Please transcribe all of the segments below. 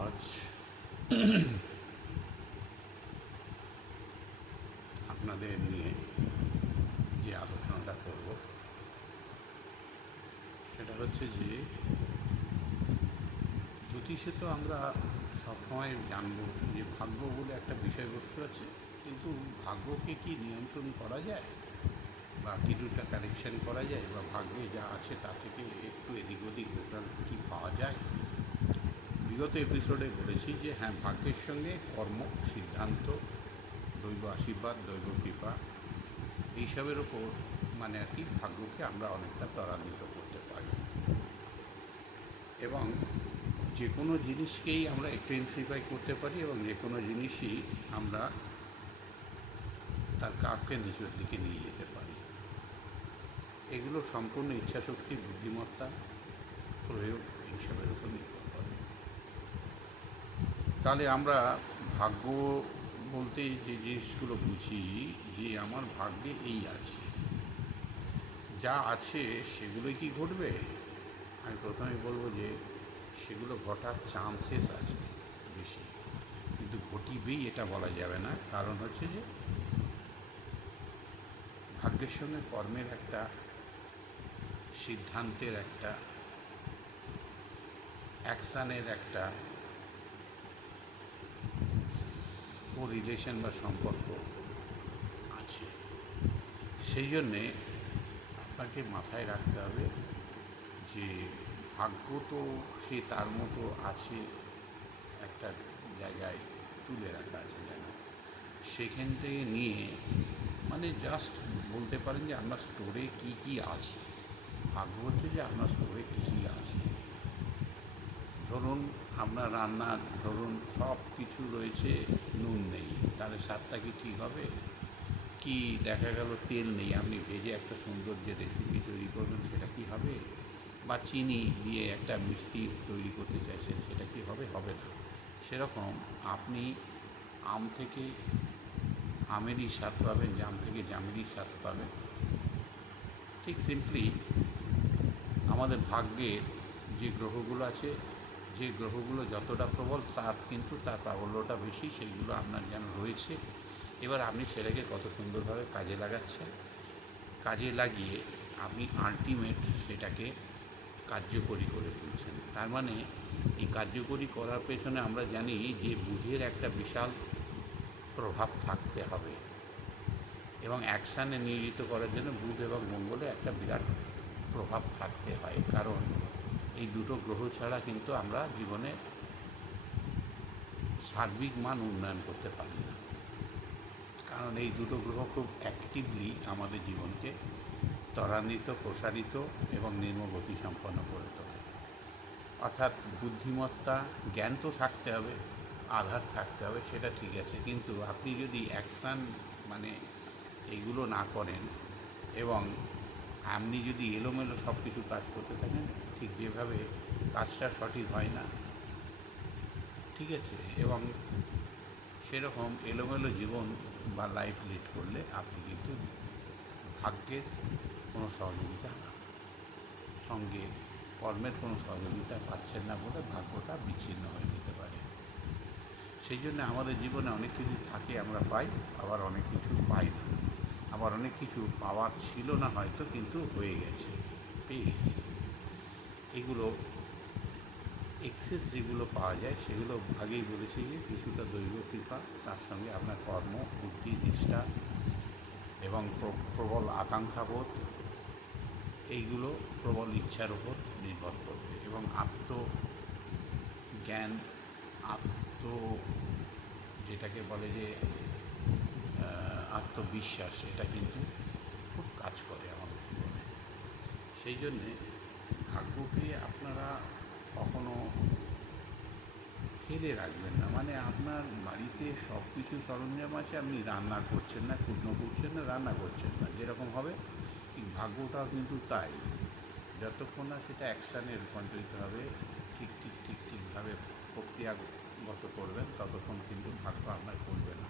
আজ আপনাদের নিয়ে যে আলোচনাটা করব সেটা হচ্ছে যে জ্যোতিষে তো আমরা সবসময় জানব যে ভাগ্য বলে একটা বিষয়বস্তু আছে, কিন্তু ভাগ্যকে কি নিয়ন্ত্রণ করা যায় বা কিছুটা কারেকশন করা যায়, বা ভাগ্যে যা আছে তা থেকে একটু এদিক ওদিক রেজাল্ট কি পাওয়া যায়? বিগত এপিসোডে বলেছি যে হ্যাঁ, ভাগ্যের সঙ্গে কর্ম, সিদ্ধান্ত, দৈব আশীর্বাদ, দৈব কৃপা এইসবের ওপর মানে আর কি ভাগ্যকে আমরা অনেকটা ত্বরান্বিত করতে পারি, এবং যে কোনো জিনিসকেই আমরা ইন্টেন্সিফাই করতে পারি, এবং যে কোনো জিনিসই আমরা তার কাপকে নিচের দিকে নিয়ে যেতে পারি। এগুলো সম্পূর্ণ ইচ্ছাশক্তি, বুদ্ধিমত্তা, প্রয়োগ এইসবের উপর নির্ভর করে। তাহলে আমরা ভাগ্য বলতে যে জিনিসগুলো বুঝি, যে আমার ভাগ্যে এই আছে, যা আছে সেগুলোই কি ঘটবে? আমি প্রথমেই বলবো যে সেগুলো ঘটার চান্সেস আছে বেশি, কিন্তু ঘটিবেই এটা বলা যাবে না। কারণ হচ্ছে যে ভাগ্যের সঙ্গে কর্মের একটা, সিদ্ধান্তের একটা, অ্যাকশানের একটা রিলেশন বা সম্পর্ক আছে। সেই জন্যে আপনাকে মাথায় রাখতে হবে যে ভাগ্য তো সে তার মতো আছে, একটা জায়গায় তুলে রাখা আছে যেন, সেখান থেকে নিয়ে মানে জাস্ট বলতে পারেন যে আপনার স্টোরে কী কী আছে। ভাগ্য হচ্ছে যে আপনার স্টোরে কী কী আছে। ধরুন আপনার রান্নার ধরুন সব কিছু রয়েছে, নুন নেই, তাহলে স্বাদটা কি ঠিক হবে? কি দেখা গেল তেল নেই, আপনি ভেজে একটা সুন্দর যে রেসিপি তৈরি করবেন সেটা কি হবে? বা চিনি দিয়ে একটা মিষ্টি তৈরি করতে চাইছেন, সেটা কি হবে? হবে না। সেরকম আপনি আম থেকে আমেরই স্বাদ পাবেন, জাম থেকে জামেরই স্বাদ পাবেন। ঠিক সিম্পলি আমাদের ভাগ্যের যে গ্রহগুলো আছে, যে গ্রহগুলো যতটা প্রবল তার কিন্তু তার প্রাবল্যটা বেশি, সেইগুলো আপনার যেন রয়েছে। এবার আপনি সেটাকে কত সুন্দরভাবে কাজে লাগাচ্ছেন, কাজে লাগিয়ে আপনি আলটিমেট সেটাকে কার্যকরী করে তুলছেন। তার মানে এই কার্যকরী করার পেছনে আমরা জানি যে বুধের একটা বিশাল প্রভাব থাকতে হবে, এবং অ্যাকশানে নিয়োজিত করার জন্য বুধ এবং মঙ্গলে একটা বিরাট প্রভাব থাকতে হয়। কারণ এই দুটো গ্রহ ছাড়া কিন্তু আমরা জীবনে সার্বিক মান উন্নয়ন করতে পারি না। কারণ এই দুটো গ্রহ খুব অ্যাক্টিভলি আমাদের জীবনকে ত্বরান্বিত, প্রসারিত এবং নির্মগতি সম্পন্ন করে তোলে। অর্থাৎ বুদ্ধিমত্তা, জ্ঞান তো থাকতে হবে, আধার থাকতে হবে, সেটা ঠিক আছে, কিন্তু আপনি যদি অ্যাকশান মানে এইগুলো না করেন, এবং আপনি যদি এলোমেলো সব কিছু কাজ করতে থাকেন, ঠিক যেভাবে কাজটা সঠিক হয় না, ঠিক আছে, এবং সেরকম এলোমেলো জীবন বা লাইফ লিড করলে আপনি কিন্তু ভাগ্যের কোনো সহযোগিতা সঙ্গে কর্মের কোনো সহযোগিতা পাচ্ছেন না বলে ভাগ্যটা বিচ্ছিন্ন হয়ে যেতে পারে। সেই জন্য আমাদের জীবনে অনেক কিছু থাকে, আমরা পাই, আবার অনেক কিছু পাই না, আবার অনেক কিছু পাওয়ার ছিল না হয়তো, কিন্তু হয়ে গেছে, পেয়ে গেছি। এগুলো এক্সেস যেগুলো পাওয়া যায় সেগুলো আগেই বলেছি যে কিছুটা দৈব কৃপা, তার সঙ্গে আপনার কর্ম, বুদ্ধি, নিষ্ঠা এবং প্রবল আকাঙ্ক্ষাবোধ, এইগুলো প্রবল ইচ্ছার উপর নির্ভর করবে, এবং আত্মজ্ঞান, আত্ম যেটাকে বলে যে আত্মবিশ্বাস, এটা কিন্তু খুব কাজ করে আমাদের জীবনে। সেই জন্যে ভাগ্যকে আপনারা কখনো ফেলে রাখবেন না। মানে আপনার বাড়িতে সব কিছু সরঞ্জাম আছে, আপনি রান্না করছেন না, কুটনো করছেন না, রান্না করছেন না, যেরকম হবে ঠিক ভাগ্যটাও কিন্তু তাই। যতক্ষণ না সেটা অ্যাকশানে রূপান্তরিত হবে, ঠিকভাবে প্রক্রিয়াগত করবেন, ততক্ষণ কিন্তু ভাগ্য আপনার করবে না।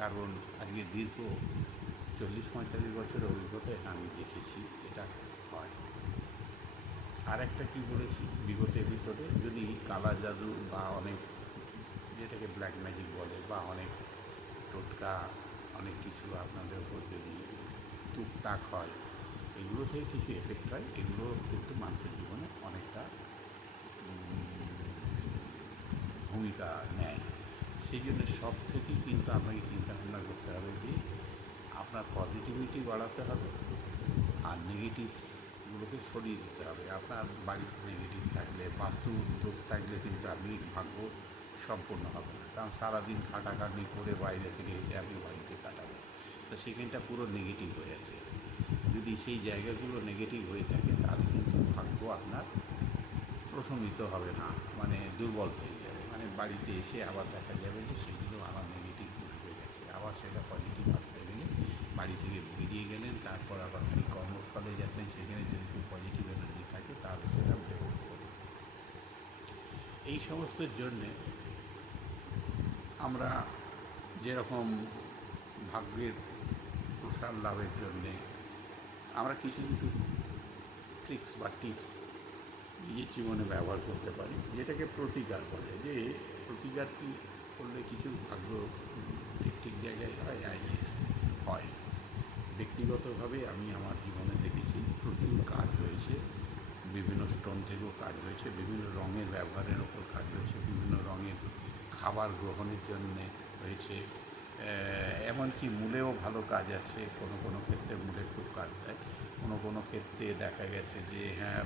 কারণ আজকে দীর্ঘ 40-45 বছরের অভিজ্ঞতায় আমি দেখেছি এটা হয়। আর একটা কী বলেছি বিগত এপিসোডে, যদি কালা জাদু বা অনেক যেটাকে ব্ল্যাক ম্যাজিক বলে বা অনেক টোটকা অনেক কিছু আপনাদের উপর যদি টুকটাক হয়, এগুলো থেকে কিছু এফেক্ট হয়, এগুলো কিন্তু মানুষের জীবনে অনেকটা ভূমিকা নেয়। সেই জন্য সব থেকেই কিন্তু আপনাকে চিন্তা ভাবনা করতে হবে যে আপনার পজিটিভিটি বাড়াতে হবে আর নেগেটিভসগুলোকে সরিয়ে দিতে হবে। আপনার বাড়িতে নেগেটিভ থাকলে, বাস্তু দোষ থাকলে কিন্তু আপনি ভাগ্য সম্পূর্ণ হবে না, কারণ সারাদিন খাটাখাটনি করে বাইরে থেকে এসে আপনি বাড়িতে কাটাবেন, তো সেখানটা পুরো নেগেটিভ হয়ে আছে। যদি সেই জায়গাগুলো নেগেটিভ হয়ে থাকে তাহলে কিন্তু ভাগ্য আপনার প্রশমিত হবে না, মানে দুর্বল হয়ে যাবে। মানে বাড়িতে এসে আবার দেখা যাবে যে সেগুলো আবার নেগেটিভ হয়ে গেছে, আবার সেটা পজিটিভ ভাবতে গেলে বাড়ি থেকে বেরিয়ে গেলেন, তারপর আবার সেই কর্মস্থলে যাচ্ছেন, সেখানে যদি খুব পজিটিভ এনার্জি থাকে তাহলে সেটা ডেভেলপ করবে। এই সমস্তের জন্যে আমরা যেরকম ভাগ্যের প্রসার লাভের জন্যে আমরা কিছু কিছু ট্রিক্স বা টিপস নিজের জীবনে ব্যবহার করতে পারি, যেটাকে প্রতিকার বলে। যে প্রতিকার কী করলে কিছু ভাগ্য ঠিক ঠিক জায়গায় হয়, আইএস হয়। ব্যক্তিগতভাবে আমি আমার জীবনে দেখেছি প্রচুর কাজ হয়েছে, বিভিন্ন স্টোন থেকেও কাজ হয়েছে, বিভিন্ন রঙের ব্যবহারের ওপর কাজ হয়েছে, বিভিন্ন রঙের খাবার গ্রহণের জন্যে হয়েছে, এমনকি মূলেও ভালো কাজ আছে। কোনো কোনো ক্ষেত্রে মূলে খুব কাজ দেয়, কোনো কোনো ক্ষেত্রে দেখা গেছে যে হ্যাঁ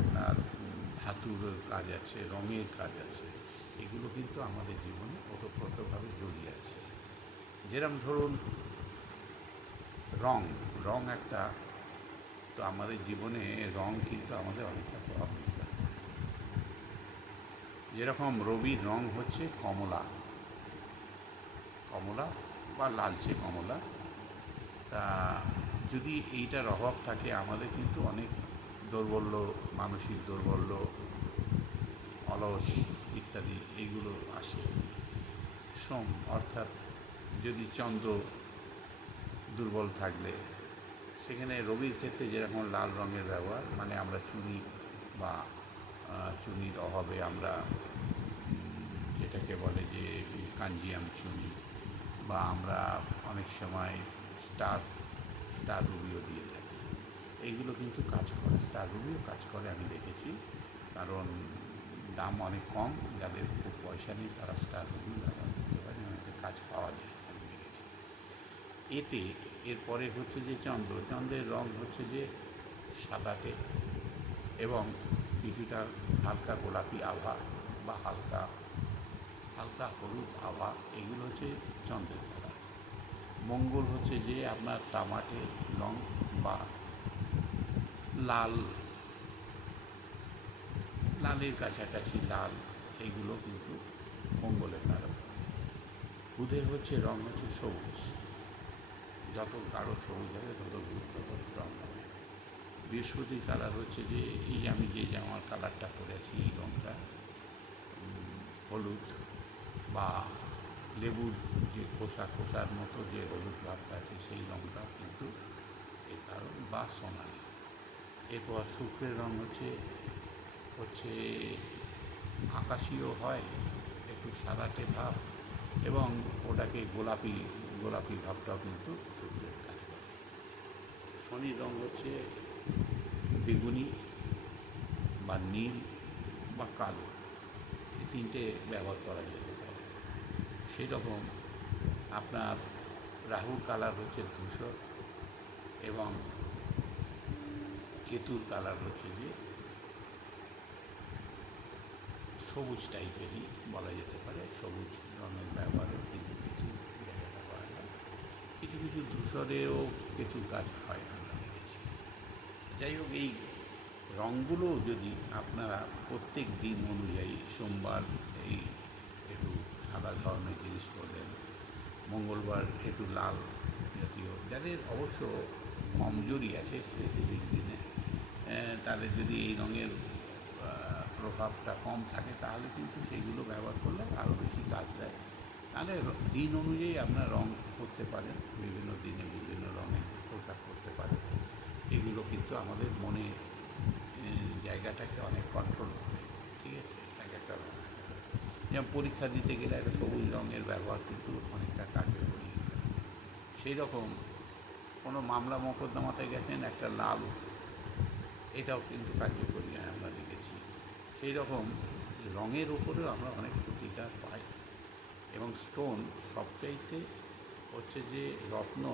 আপনার ধাতুর কাজ আছে, রঙের কাজ আছে। এগুলো কিন্তু আমাদের জীবনে ওতপ্রোতভাবে জড়িয়ে আছে। যেরকম ধরুন রং, রং একটা, তো আমাদের জীবনে রং কিন্তু আমাদের অনেকটা প্রভাব বিস্তার করে। যেরকম রবির রং হচ্ছে কমলা, কমলা বা লালচে কমলা। তা যদি এইটার অভাব থাকে আমাদের কিন্তু অনেক দৌর্বল্য, মানসিক দৌর্বল্য, অলস ইত্যাদি এইগুলো আসে। সোম অর্থাৎ যদি চন্দ্র দুর্বল থাকলে, সেখানে রবির ক্ষেত্রে যেরকম লাল রঙের ব্যবহার, মানে আমরা চুনি বা চুনির অভাবে আমরা যেটাকে বলে যে কাঞ্জিয়াম চুনি, বা আমরা অনেক সময় স্টার স্টার রুবিও দিয়ে থাকি। এইগুলো কিন্তু কাজ করে, স্টার রুবিও কাজ করে আমি দেখেছি, কারণ দাম অনেক কম, যাদের খুব পয়সা নেই তারা স্টার রুবি ব্যবহার করতে পারে, অনেকের কাজ পাওয়া যায় আমি দেখেছি। এতে এরপরে হচ্ছে যে চন্দ্র, চন্দ্রের রং হচ্ছে যে সাদাটে এবং কিছুটা হালকা গোলাপি আভা বা হালকা হালকা হলুদ আভা, এগুলো হচ্ছে চন্দ্রের কালার। মঙ্গল হচ্ছে যে আপনার তামাটে রং বা লাল, লালের কাছাকাছি লাল, এইগুলো কিন্তু মঙ্গলের কারণ। বুধের হচ্ছে রং হচ্ছে সবুজ, যত গাঢ় সবুজ হবে তত বুধ তত স্ট্রং হবে। বৃহস্পতির কালার হচ্ছে যে এই আমি যে জামার কালারটা পরেছি এই রঙটা হলুদ বা লেবুর যে খোসা খোসার মতো যে হলুদ ভাবটা আছে সেই রঙটাও কিন্তু এই কারণ, বা সোনালি। এরপর শুক্রের রং হচ্ছে হচ্ছে আকাশীয় হয়, একটু সাদাটে ভাব, এবং ওটাকে গোলাপি গোলাপি ভাবটাও কিন্তু শুক্রের কাজ করে। শনির রং হচ্ছে বেগুনি বা নীল বা কালো, এই তিনটে ব্যবহার করা যেতে পারে। সেরকম আপনার রাহুর কালার হচ্ছে ধূসর এবং কেতুর কালার হচ্ছে যে সবুজ টাইপেরই বলা যেতে পারে। সবুজ রঙের ব্যবহারও কিন্তু কিছু জায়গাটা করা যায়, কিছু কিছু ধূসরেও কেতুর কাজ হয় আমরা দেখেছি। যাই হোক, এই রঙগুলো যদি আপনারা প্রত্যেক দিন অনুযায়ী, সোমবার এই একটু সাদা ধরনের জিনিস করলেন, মঙ্গলবার একটু লাল জাতীয়, যাদের অবশ্য কমজোরি আছে স্পেসিফিক দিনে, তাদের যদি এই রঙের প্রভাবটা কম থাকে তাহলে কিন্তু সেইগুলো ব্যবহার করলে আরও বেশি কাজ দেয়। তাহলে দিন অনুযায়ী আপনারা রঙ করতে পারেন, বিভিন্ন দিনে বিভিন্ন রঙের পোশাক করতে পারেন। এগুলো কিন্তু আমাদের মনে জায়গা জায়গাটাকে অনেক কন্ট্রোল করে, ঠিক আছে, এক একটা রঙ। যেমন পরীক্ষা দিতে গেলে একটা সবুজ রঙের ব্যবহার কিন্তু অনেকটা কার্যকরী হয়। সেই রকম কোনো মামলা মোকদ্দমাতে গেছেন, একটা লাল, এটাও কিন্তু কার্যকরী হয় আমরা দেখেছি। সেই রকম রঙের উপরেও আমরা অনেক প্রতিকার পাই। এবং স্টোন সবচাইতে হচ্ছে যে রত্ন,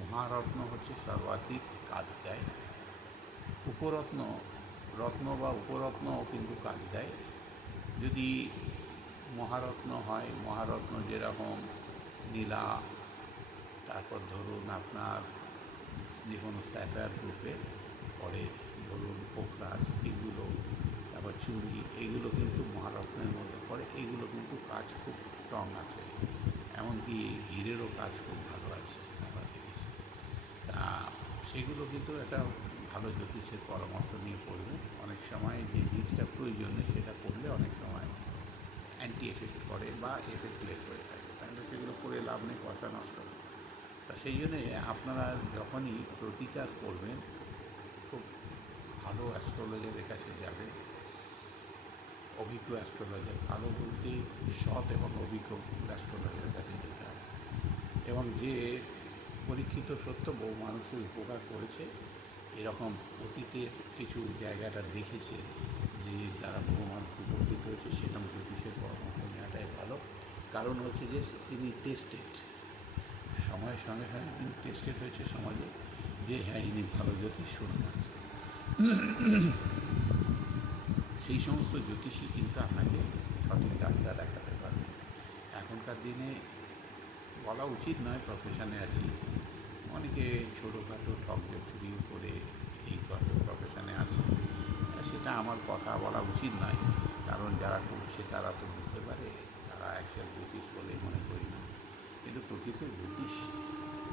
মহারত্ন হচ্ছে সর্বাধিক কাজ দেয়। উপরত্ন, রত্ন বা উপরত্নও কিন্তু কাজ দেয়। যদি মহারত্ন হয়, মহারত্ন যেরকম নীলা, তারপর ধরুন আপনার যে কোনো স্যাফায়ার গ্রুপে পরে, ধরুন পোখরাজ, এগুলো, তারপর চুড়ি, এগুলো কিন্তু মহারত্নের মধ্যে পড়ে। এগুলো কিন্তু কাজ খুব স্ট্রং আছে, এমনকি হীরেরও কাজ খুব ভালো আছে আমরা দেখেছি। তা সেগুলো কিন্তু একটা ভালো জ্যোতিষের পরামর্শ নিয়ে পড়বে। অনেক সময় যে জিনিসটা প্রয়োজন সেটা করলে অনেক সময় অ্যান্টি এফেক্ট করে বা এফেক্টলেস হয়ে থাকে, তাহলে সেগুলো করে লাভ নেই, পয়সা নষ্ট। তা সেই জন্যে আপনারা যখনই প্রতিকার করবেন, খুব ভালো অ্যাস্ট্রোলজারের কাছে যাবেন, অভিজ্ঞ অ্যাস্ট্রোলজার, ভালো বলতে সৎ এবং অভিজ্ঞ অ্যাস্ট্রোলজারের কাছে যেতে হবে, এবং যে পরীক্ষিত সত্য বহু মানুষের উপকার করেছে, এরকম অতীতের কিছু জায়গাটা দেখেছে যে তারা বহু মানুষ উপকৃত হয়েছে, সেরকম জ্যোতিষের পরামর্শ নেওয়াটাই ভালো। কারণ হচ্ছে যে তিনি টেস্টেড, সময়ের সঙ্গে সঙ্গে তিনি টেস্টেড হয়েছে সমাজে, যে হ্যাঁ ইনি ভালো জ্যোতিষ শুরু আছে। সেই সমস্ত জ্যোতিষী কিন্তু আপনাকে সঠিক রাস্তা দেখাতে পারবে। এখনকার দিনে বলা উচিত নয় প্রফেশনে আছি, অনেকে ছোটোখাটো ঠক চুরি করে এই প্রফেশনে আছে, সেটা আমার কথা বলা উচিত নয়, কারণ যারা করছে তারা তো বুঝতে পারে তারা অ্যাকচুয়াল জ্যোতিষ বলেই মনে করি না। কিন্তু প্রকৃত জ্যোতিষ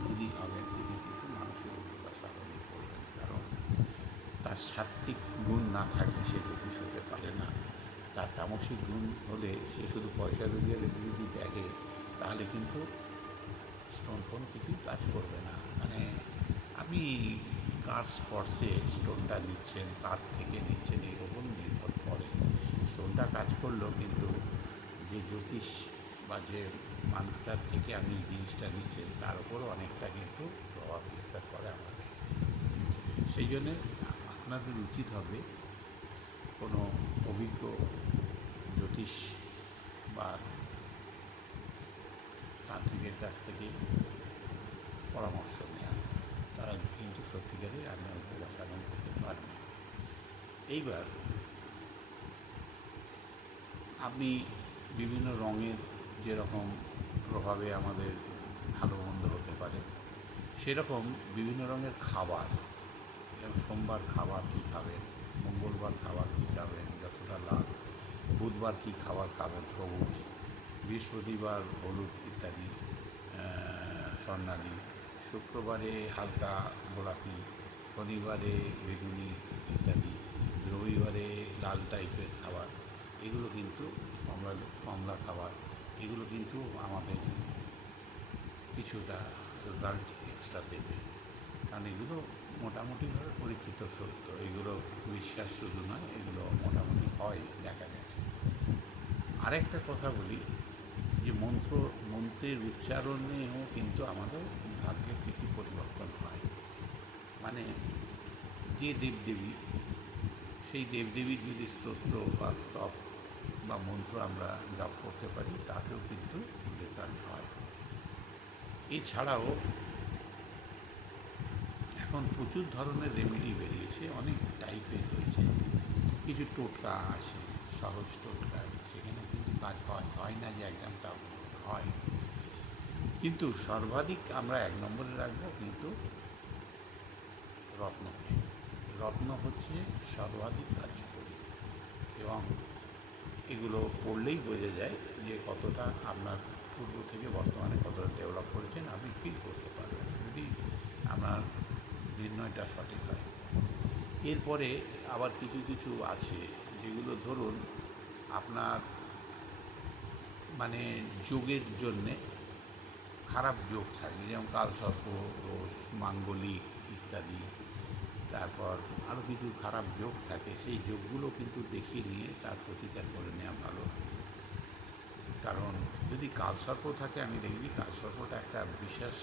যিনি হবেন তিনি কিন্তু মানুষের উপকার সাধনই করবেন, কারণ তার সাত্ত্বিক গুণ না থাকলে সে জ্যোতিষ হতে পারে না। তার তামসিক গুণ হলে সে শুধু পয়সা রোজগার যদি দেখে, তাহলে কিন্তু স্টোন ফোন কিছুই কাজ করবে না। মানে আপনি কার স্পর্শে স্টোনটা নিচ্ছেন, কার থেকে নিচ্ছেন, এর ওপর নির্ভর করে। স্টোনটা কাজ করলেও কিন্তু যে জ্যোতিষ বা যে মানুষটার থেকে আপনি জিনিসটা নিচ্ছেন তার উপরও অনেকটা কিন্তু প্রভাব বিস্তার করে আমাদের। সেই জন্যে আপনাদের উচিত হবে কোনো অভিজ্ঞ জ্যোতিষ বা তান্ত্রিকের কাছ থেকে পরামর্শ নেওয়া, তারা কিন্তু সত্যিকারে আপনার উপকার সাধন করতে পারবে। এইবার আপনি বিভিন্ন রঙের যেরকম প্রভাবে আমাদের ভালো মন্দ হতে পারে, সেরকম বিভিন্ন রঙের খাবার, যেমন সোমবার খাবার কী খাবেন, মঙ্গলবার খাবার কী খাবেন যতটা লাল, বুধবার কী খাবার খাবেন সবুজ, বৃহস্পতিবার হলুদ ইত্যাদি স্বর্ণালী, শুক্রবারে হালকা গোলাপি, শনিবারে বেগুনি ইত্যাদি, রবিবারে লাল টাইপের খাবার, এগুলো কিন্তু কমলা খাবার, এগুলো কিন্তু আমাদের কিছুটা রেজাল্ট এক্সট্রা দেবে, কারণ এগুলো মোটামুটিভাবে পরীক্ষিত সত্য, এগুলো বিশ্বাস শুধু নয়, এগুলো মোটামুটি হয়, দেখা গেছে। আরেকটা কথা বলি যে মন্ত্রের উচ্চারণেও কিন্তু আমাদের ভাগ্যের কিছু পরিবর্তন হয়। মানে যে দেবদেবী, সেই দেবদেবীর যদি স্তোত্র বা স্তব বা মন্ত্র আমরা জপ করতে পারি, তাতেও কিন্তু রেজাল্ট হয়। এছাড়াও এখন প্রচুর ধরনের রেমেডি বেরিয়েছে, অনেক টাইপের হয়েছে, কিছু টোটকা আছে, সহজ টোটকা, সেখানে কিন্তু কাজ হয় না যে একদম তা হয়, কিন্তু সর্বাধিক আমরা এক নম্বরে রাখবো কিন্তু রত্নকে। রত্ন হচ্ছে সর্বাধিক কার্যকরী, এবং এগুলো পড়লেই বোঝা যায় যে কতটা আপনার পূর্ব থেকে বর্তমানে কতটা ডেভেলপ করেছেন আপনি ফিল করতে পারবেন, যদি আপনার নির্ণয়টা সঠিক হয়। এরপরে আবার কিছু কিছু আছে যেগুলো ধরুন আপনার মানে যোগের জন্যে খারাপ যোগ থাকে, যেমন কালসর্প দোষ, মাঙ্গলিক ইত্যাদি, তারপর আরও কিছু খারাপ যোগ থাকে, সেই যোগগুলো কিন্তু দেখিয়ে নিয়ে তার প্রতিকার করে নেওয়া ভালো। কারণ যদি কালসর্প থাকে, আমি দেখবি কালসর্পটা একটা বিশেষ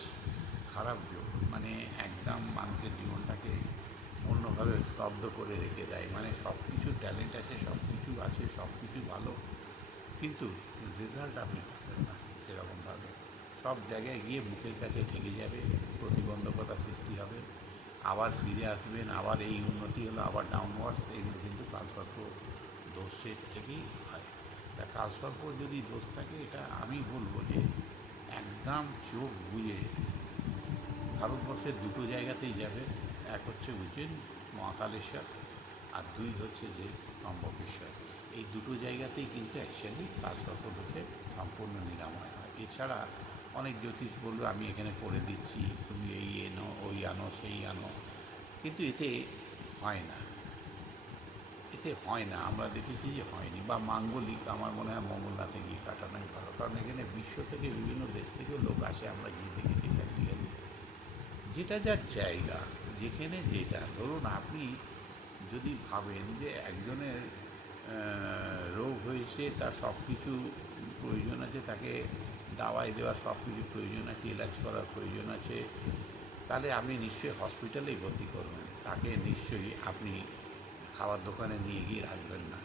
খারাপ যোগ, মানে একদম মানুষের জীবনটাকে অন্যভাবে স্তব্ধ করে রেখে দেয়। মানে সব কিছু ট্যালেন্ট আছে, সব কিছু আছে, সব কিছু ভালো, কিন্তু রেজাল্ট আপনি পাবেন না সেরকমভাবে। সব জায়গায় গিয়ে মুখের কাছে ঠেকে যাবে, প্রতিবন্ধকতা সৃষ্টি হবে, আবার ফিরে আসবেন, আবার এই উন্নতি হলো, আবার ডাউনওয়ার্ডস। এগুলো কিন্তু কালসর্প দোষের থেকেই হয়। তা কালসর্প যদি দোষ থাকে, এটা আমি বলবো যে একদম চোখ বুজে ভারতবর্ষের দুটো জায়গাতেই যাবে। এক হচ্ছে উজ্জৈন মহাকালেশ্বর, আর দুই হচ্ছে যে ত্রম্বকেশ্বর। এই দুটো জায়গাতেই কিন্তু অ্যাকচুয়ালি কালসর্প দোষে সম্পূর্ণ নিরাময় হয়। এছাড়া অনেক জ্যোতিষ বলবে আমি এখানে করে দিচ্ছি, তুমি এই এনো, ওই আনো, সেই আনো, কিন্তু এতে হয় না, এতে হয় না। আমরা দেখেছি যে হয়নি। বা মাঙ্গলিক, আমার মনে হয় মঙ্গলনাথে গিয়ে কাটানোই ভালো, কারণ এখানে বিশ্ব থেকে বিভিন্ন দেশ থেকেও লোক আসে, আমরা গিয়ে দেখেছি প্র্যাকটিক্যালি। যেটা যার জায়গা, যেখানে যেটা, ধরুন আপনি যদি ভাবেন যে একজনের রোগ হয়েছে, তার সব কিছু প্রয়োজন আছে, তাকে দাওয়াই দেওয়ার সব কিছু প্রয়োজন আছে, এলাজ করার প্রয়োজন আছে, তাহলে আপনি নিশ্চয়ই হসপিটালেই ভর্তি করবেন, তাকে নিশ্চয়ই আপনি খাবার দোকানে নিয়ে গিয়ে রাখবেন না।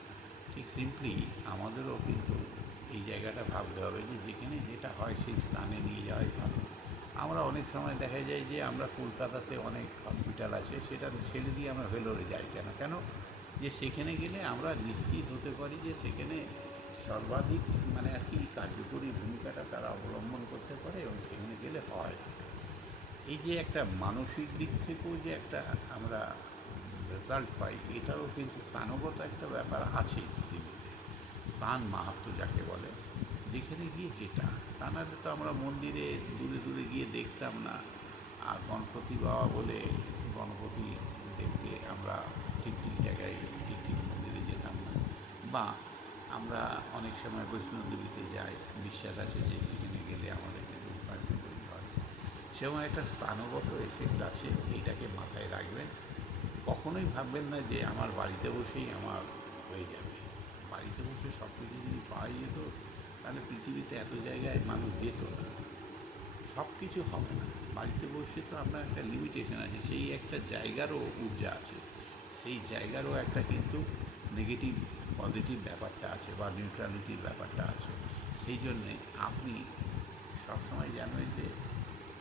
ঠিক সিম্পলি আমাদেরও কিন্তু এই জায়গাটা ভাবতে হবে যে যেখানে যেটা হয় সেই স্থানে নিয়ে যাওয়াই ভালো। আমরা অনেক সময় দেখা যায় যে আমরা কলকাতাতে অনেক হসপিটাল আছে, সেটা ছেড়ে দিয়ে আমরা ভেলোরে যাই। কেন কেন যে সেখানে গেলে আমরা নিশ্চিত হতে পারি যে সেখানে সর্বাধিক মানে আর কি কার্যকরী ভূমিকাটা তারা অবলম্বন করতে পারে, এবং সেখানে গেলে হয়। এই যে একটা মানসিক দিক থেকেও যে একটা আমরা রেজাল্ট পাই, এটাও কিন্তু স্থানগত একটা ব্যাপার আছে পৃথিবীতে। স্থান মাহাত্ম্য যাকে বলে, যেখানে গিয়ে যেটা, তা নাহলে তো আমরা মন্দিরে দূরে দূরে গিয়ে দেখতাম না। আর গণপতি বাবা বলে গণপতি দেবকে আমরা ঠিক ঠিক জায়গায় ঠিক ঠিক মন্দিরে যেতাম না। বা আমরা অনেক সময় বৈষ্ণোদেবীতে যাই, বিশ্বাস আছে যে এখানে গেলে আমাদের কিন্তু কার্যকরী হয়। সেরকম একটা স্থানগত এফেক্ট আছে, এইটাকে মাথায় রাখবেন। কখনোই ভাববেন না যে আমার বাড়িতে বসেই আমার হয়ে যাবে। বাড়িতে বসে সব কিছু যদি পাওয়া যেত, তাহলে পৃথিবীতে এত জায়গায় মানুষ যেত না। সব কিছু হবে না। বাড়িতে বসে তো আপনার একটা লিমিটেশন আছে, সেই একটা জায়গারও ঊর্জা আছে, সেই জায়গারও একটা কিন্তু নেগেটিভ পজিটিভ ব্যাপারটা আছে, বা নিউট্রালিটির ব্যাপারটা আছে। সেই জন্যে আপনি সবসময় জানবেন যে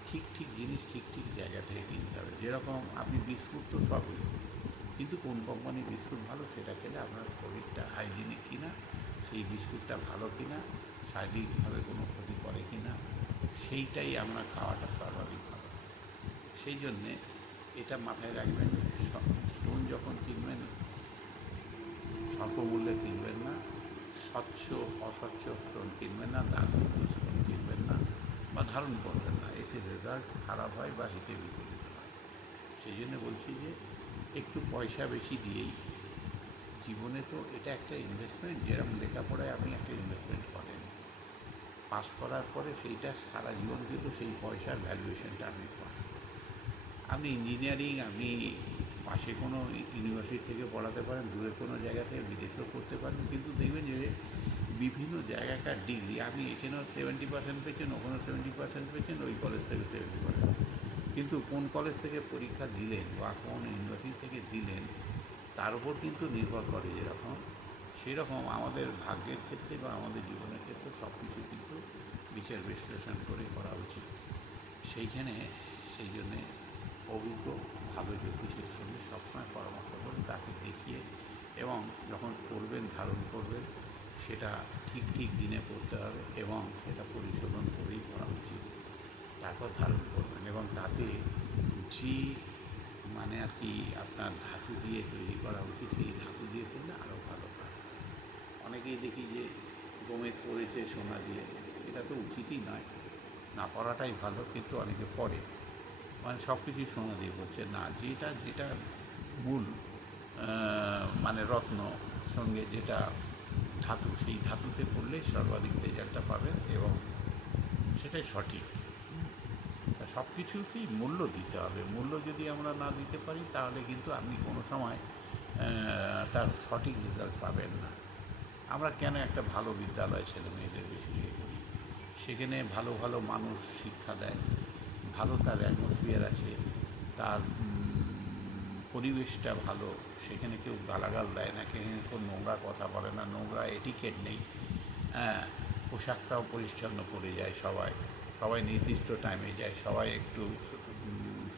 ঠিক ঠিক জিনিস ঠিক ঠিক জায়গা থেকে কিনতে হবে। যেরকম আপনি বিস্কুট তো সবই, কিন্তু কোন কোম্পানির বিস্কুট ভালো সেটা খেলে আপনার শরীরটা হাইজিনিক কিনা, সেই বিস্কুটটা ভালো কিনা, শারীরিকভাবে কোনো ক্ষতি করে কিনা, সেইটাই আমরা খাওয়াটা সর্বাধিক ভালো। সেই জন্যে এটা মাথায় রাখবেন, স্টোন যখন কিনবেন স্বল্পমূল্যে কিনবেন না, স্বচ্ছ অস্বচ্ছ স্টোন কিনবেন না, দাগযুক্ত স্টোন কিনবেন না, বা ধারণ করবেন না। এতে রেজাল্ট খারাপ হয় বা হিতে বিপরীত হয়। সেই জন্য বলছি যে একটু পয়সা বেশি দিয়েই, জীবনে তো এটা একটা ইনভেস্টমেন্ট, যেরকম লেখাপড়ায় আপনি একটা ইনভেস্টমেন্ট করেন, পাস করার পরে সেইটা সারা জীবন কিন্তু সেই পয়সার ভ্যালুয়েশনটা আপনি পান। আপনি ইঞ্জিনিয়ারিং আপনি পাশে কোনো ইউনিভার্সিটি থেকে পড়াতে পারেন, দূরে কোনো জায়গা থেকে বিদেশেও করতে পারেন, কিন্তু দেখবেন যে বিভিন্ন জায়গাকার ডিগ্রি, আপনি এখানেও 70% পেয়েছেন, ওখানেও 70% পেয়েছেন, ওই কলেজ থেকে 70%, কিন্তু কোন কলেজ থেকে পরীক্ষা দিলেন বা কোন ইউনিভার্সিটি থেকে দিলেন, তার উপর কিন্তু নির্ভর করে। যেরকম সেরকম আমাদের ভাগ্যের ক্ষেত্রে বা আমাদের জীবনের ক্ষেত্রে সব কিছু কিন্তু বিচার বিশ্লেষণ করে করা উচিত। সেইখানে সেই জন্যে অভিজ্ঞ ভালো জ্যোতিষের সঙ্গে সবসময় পরামর্শ করে তাকে দেখিয়ে, এবং যখন করবেন ধারণ করবেন, সেটা ঠিক ঠিক দিনে করতে হবে, এবং সেটা পরিশোধন করেই করা উচিত। তারপর ধারণ করবেন, এবং তাতে যে মানে আর কি আপনার ধাতু দিয়ে তৈরি করা উচিত, সেই ধাতু দিয়ে করলে আরও ভালো হয়। অনেকেই দেখি যে গোমেদ পড়েছে সোনা দিয়ে, এটা তো উচিতই নয়, না পড়াটাই ভালো, কিন্তু অনেকে পড়ে, মানে সব কিছুই সোনা দিয়ে করছে না। যেটা যেটা মূল মানে রত্ন সঙ্গে যেটা ধাতু, সেই ধাতুতে পড়লে সর্বাধিক রেজাল্টটা পাবেন, এবং সেটাই সঠিক। তা সব কিছুতেই মূল্য দিতে হবে। মূল্য যদি আমরা না দিতে পারি তাহলে কিন্তু আপনি কোনো সময় তার সঠিক রেজাল্ট পাবেন না। আমরা কেন একটা ভালো বিদ্যালয় ছেলে মেয়েদের বেশি ইয়ে করি, সেখানে ভালো ভালো মানুষ শিক্ষা দেয়, ভালো তার অ্যাটমসফিয়ার আছে, তার পরিবেশটা ভালো, সেখানে কেউ গালাগাল দেয় না, সেখানে কেউ নোংরা কথা বলে না, নোংরা এটিকেট নেই। হ্যাঁ, পোশাকটাও পরিচ্ছন্ন পরে যায় সবাই, সবাই নির্দিষ্ট টাইমে যায়, সবাই একটু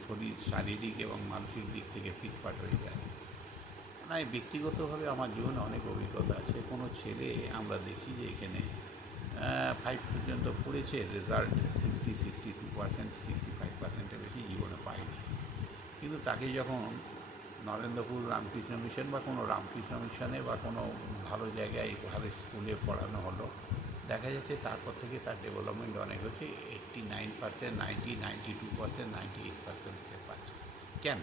শরীর শারীরিক এবং মানসিক দিক থেকে ফিটফাট হয়ে যায়। না, ব্যক্তিগতভাবে আমার জীবনে অনেক অভিজ্ঞতা আছে। কোনো ছেলে আমরা দেখি যে এখানে 5 পর্যন্ত পড়েছে, রেজাল্ট 62%, 65%-এর বেশি জীবনে পায়নি। কিন্তু তাকে যখন নরেন্দ্রপুর রামকৃষ্ণ মিশন বা কোনো রামকৃষ্ণ মিশনে বা কোনো ভালো জায়গায় ভালো স্কুলে পড়ানো হলো, দেখা যাচ্ছে তারপর থেকে তার ডেভেলপমেন্ট অনেক হচ্ছে। 89%, 92%, 98% পাচ্ছে। কেন?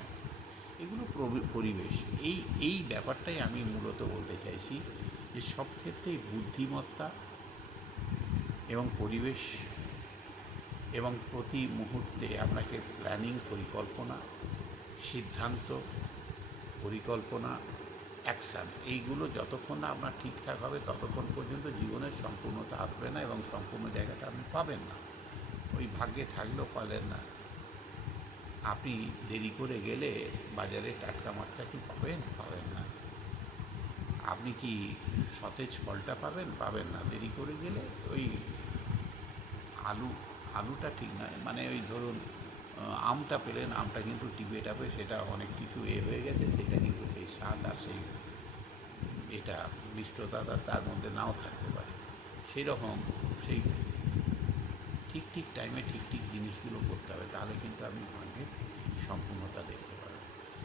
এগুলো পরিবেশ। এই ব্যাপারটাই আমি মূলত বলতে চাইছি, যে সব ক্ষেত্রেই বুদ্ধিমত্তা এবং পরিবেশ এবং প্রতি মুহূর্তে আপনাকে প্ল্যানিং, পরিকল্পনা, সিদ্ধান্ত, পরিকল্পনা, অ্যাকশান, এইগুলো যতক্ষণ না আপনার ঠিকঠাক হবে ততক্ষণ পর্যন্ত জীবনের সম্পূর্ণতা আসবে না এবং সম্পূর্ণ জায়গাটা আপনি পাবেন না। ওই ভাগ্যে থাকলেও পাবেন না। আপনি দেরি করে গেলে বাজারে টাটকা মাছটা কি পাবেন? পাবেন না। আপনি কি সতেজ ফলটা পাবেন? পাবেন না। দেরি করে গেলে ওই আলুটা ঠিক নয়, মানে ওই ধরুন আমটা পেলেন, আমটা কিন্তু টিপে টাপে সেটা অনেক কিছু হয়ে গেছে, সেটা কিন্তু সেই স্বাদ আর সেই এটা মিষ্টতা তার মধ্যে নাও থাকতে পারে। সেই রকম সেই ঠিক ঠিক টাইমে ঠিক ঠিক জিনিসগুলো করতে হবে, তাহলে কিন্তু আপনি ভাগ্যের সম্পূর্ণতা দেখতে পাবেন।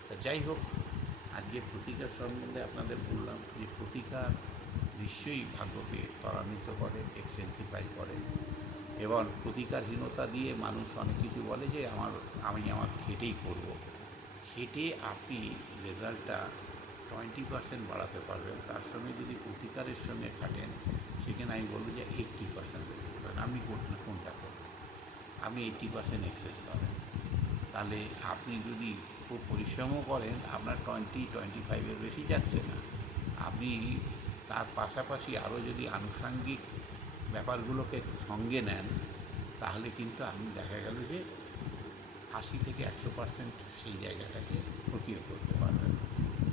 তা যাই হোক, আজকে প্রতিকার সম্বন্ধে আপনাদের বললাম যে প্রতিকার নিশ্চয়ই ভাগ্যকে ত্বরান্বিত করে, এক্সপেন্সিফাই করে, এবং প্রতিকারহীনতা দিয়ে মানুষ অনেক কিছু বলে যে আমি আমার খেটেই করব। খেটে আপনি রেজাল্টটা 20% বাড়াতে পারবেন, তার সঙ্গে যদি প্রতিকারের সঙ্গে খাটেন সেখানে আমি বলবো যে 80% দেখতে পারেন। আপনি কোনটা করবেন? আপনি 80% এক্সেস পাবেন। তাহলে আপনি যদি খুব পরিশ্রমও করেন, আপনার 25-এর বেশি যাচ্ছে না। আপনি তার পাশাপাশি আরও যদি আনুষাঙ্গিক ব্যাপারগুলোকে সঙ্গে নেন, তাহলে কিন্তু আপনি দেখা গেল যে 80-100% সেই জায়গাটাকে প্রক্রিয়া করতে পারবেন।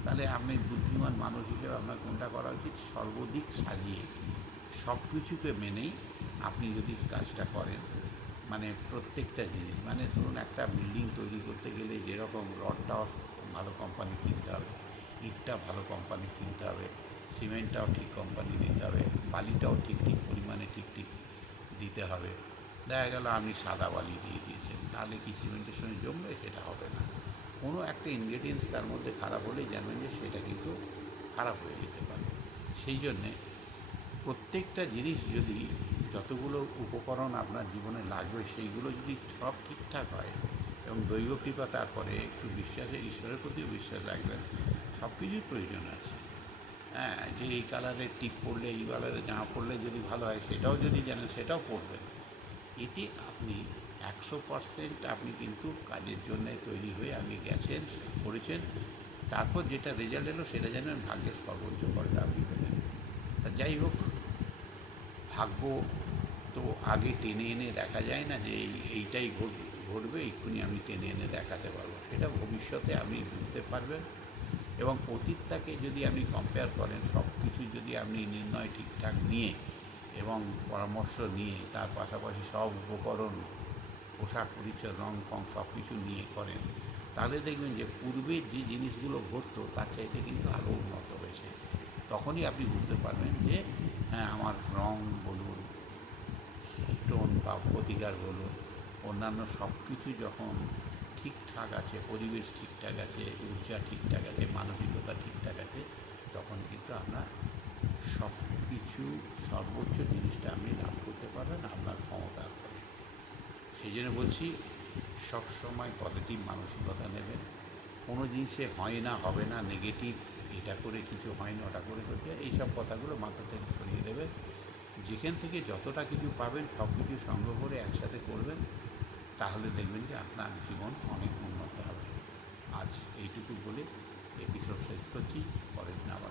তাহলে আপনি বুদ্ধিমান মানুষ হিসেবে আপনার কোনটা করা উচিত? সর্বদিক সাজিয়ে সব কিছুকে মেনেই আপনি যদি কাজটা করেন, মানে প্রত্যেকটা জিনিস, মানে ধরুন একটা বিল্ডিং তৈরি করতে গেলে যেরকম রডটাও ভালো কোম্পানি কিনতে হবে, ইটটা ভালো কোম্পানি কিনতে হবে, সিমেন্টটাও ঠিক কোম্পানি দিতে হবে, বালিটাও ঠিক ঠিক পরিমাণে ঠিক ঠিক দিতে হবে। দেখা গেল আপনি সাদা বালি দিয়ে দিয়েছেন, তাহলে কি সিমেন্টের সঙ্গে জমবে? সেটা হবে না। কোনো একটা ইনগ্রেডিয়েন্টস তার মধ্যে খারাপ হলেই জানবেন যে সেটা কিন্তু খারাপ হয়ে যেতে পারে। সেই জন্যে প্রত্যেকটা জিনিস যদি, যতগুলো উপকরণ আপনার জীবনে লাগবে সেইগুলো যদি সব ঠিকঠাক হয় এবং দৈব কৃপা, তারপরে একটু বিশ্বাসে, ঈশ্বরের প্রতিও বিশ্বাস রাখবেন, সব কিছুই প্রয়োজন আছে। হ্যাঁ, যে এই কালারের টিপ পরলে, এই কালারের জামা পরলে যদি ভালো হয় সেটাও যদি জানেন সেটাও পরবেন। এতে আপনি 100% আপনি কিন্তু কাজের জন্য তৈরি হয়ে আপনি গেছেন, করেছেন, তারপর যেটা রেজাল্ট এলো সেটা জানেন ভাগ্যের সর্বোচ্চ ফলটা আপনি পেলেন। তা যাই হোক, ভাগ্য তো আগে টেনে এনে দেখা যায় না যে এইটাই ঘটবে, এক্ষুনি আমি টেনে এনে দেখাতে পারবো। সেটা ভবিষ্যতে আপনি বুঝতে পারবেন। এবং অতীতটাকে যদি আপনি কম্পেয়ার করেন, সব কিছু যদি আপনি নির্ণয় ঠিকঠাক নিয়ে এবং পরামর্শ নিয়ে, তার পাশাপাশি সব উপকরণ, পোশাক পরিচ্ছদ, রং ফং সব কিছু নিয়ে করেন, তাহলে দেখবেন যে পূর্বের যে জিনিসগুলো ঘটতো তার চাইতে কিন্তু আরও উন্নত হয়েছে। তখনই আপনি বুঝতে পারবেন যে হ্যাঁ, আমার রং বলুন, স্টোন বা প্রতিকার বলুন, অন্যান্য সব কিছু যখন ঠিকঠাক আছে, পরিবেশ ঠিকঠাক আছে, ঊর্জা ঠিকঠাক আছে, মানসিকতা ঠিকঠাক আছে, তখন কিন্তু আপনার সব কিছু সর্বোচ্চ জিনিসটা আপনি লাভ করতে পারবেন আপনার ক্ষমতার ফলে। সেই জন্য বলছি, সবসময় পজিটিভ মানসিকতা নেবেন। কোনো জিনিসে হয় না, হবে না, নেগেটিভ, এটা করে কিছু হয় না, ওটা করে হচ্ছে, এইসব কথাগুলো মাথা থেকে সরিয়ে দেবেন। যেখান থেকে যতটা কিছু পাবেন সব কিছু সংগ্রহ করে একসাথে করবেন, তাহলে দেখবেন যে আপনার জীবন অনেক উন্নত হবে। আজ এইটুকু বলে এপিসোড শেষ করছি, পরের দিন আবার